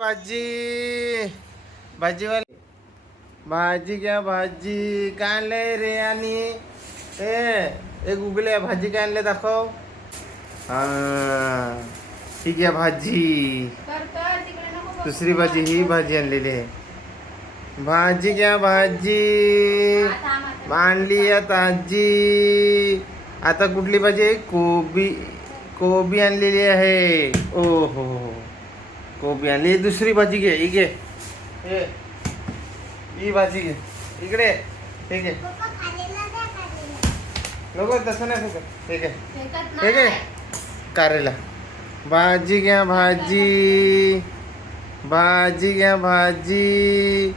भाजी भाजीवाली भाजी घ्या भाजी काय आणलंय रे आणि एक उगले भाजी काय आणले दाखव. हा ठीक आहे भाजी. दुसरी भाजी ही भाजी आणलेली आहे. भाजी घ्या भाजी आणली आहे ताजी. आता कुठली भाजी आहे? कोबी कोबी आणलेली आहे. ओ हो कोबी आणली. दुसरी भाजी घे ही घे ही भाजी घे इकडे. ठीक आहे नको तसं नाही फेकत. ठीक आहे ठीक आहे कारेला. भाजी घ्या भाजी भाजी घ्या भाजी.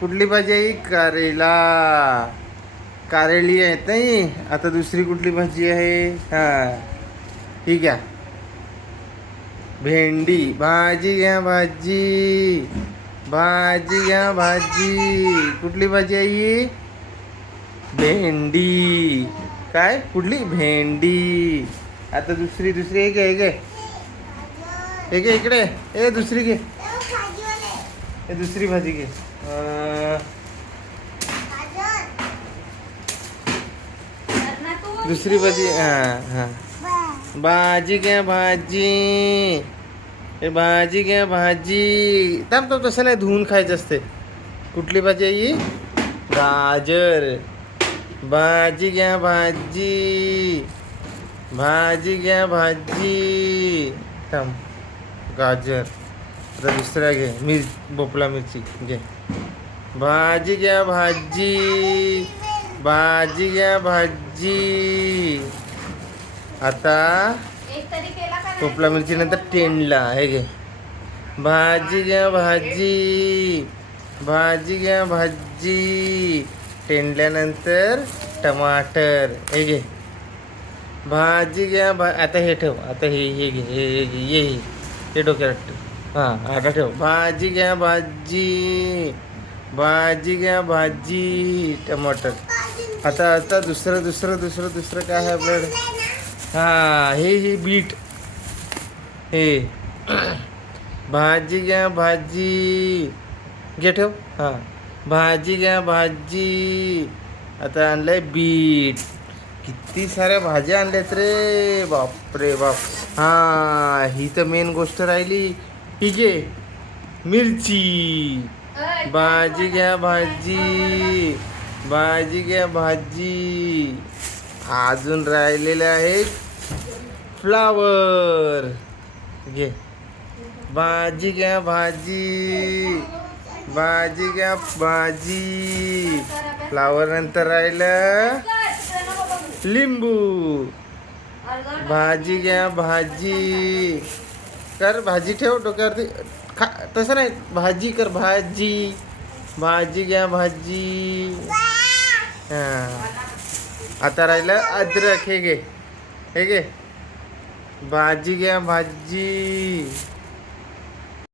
कुठली भाजी आहे? कारेला कारेली आहेत नाही. आता दुसरी कुठली भाजी आहे? हा ठीक आहे भेंडी. भाजी घ्या भाजी भाजी घ्या भाजी. कुठली भाजी आहे ही? भेंडी. काय कुठली? भेंडी. आता दुसरी एक आहे एक इकडे. दुसरी घे दुसरी भाजी घे. दुसरी भाजी हां भाजी घ्या भाजी भाजी घ्या भाजी. थांब तसं नाही धुवून खायचं असते. कुठली भाजी आहे ही? गाजर. भाजी घ्या भाजी भाजी घ्या भाजी. थांब गाजर. आता दुसऱ्या घे भोपळा मिरची घे. भाजी घ्या भाजी भाजी घ्या भाजी. आता भोपळा मिरची नंतर टेंडला हे घे. भाजी घ्या भाजी भाजी घ्या भाजी. टेंडल्यानंतर टमाटर हे घे. भाजी घ्या आता हे ठेव. आता हे घे हे डोक्यात ठेव. हां आता ठेव. भाजी घ्या भाजी भाजी घ्या भाजी. टमाटर. आता दुसरं काय आहे आपल्याकडे? हां हे बीट हे. भाजी घ्या भाजी घे ठेव. हां भाजी घ्या भाजी. आता आणलंय बीट. किती साऱ्या भाज्या आणल्यात रे बाप रे बाप. हां ही तर मेन गोष्ट राहिली. ठीक आहे मिरची. भाजी घ्या भाजी भाजी घ्या भाजी. अजून राहिलेले आहेत फ्लावर घे. भाजी घ्या भाजी भाजी घ्या भाजी. फ्लावर नंतर राहिलं लिंबू. भाजी घ्या भाजी कर. भाजी ठेव डोक्यावरती. तसं नाही भाजी कर भाजी भाजी घ्या भाजी. हां आता राहिलं अद्रक हे घे भाजी घ्या भाजी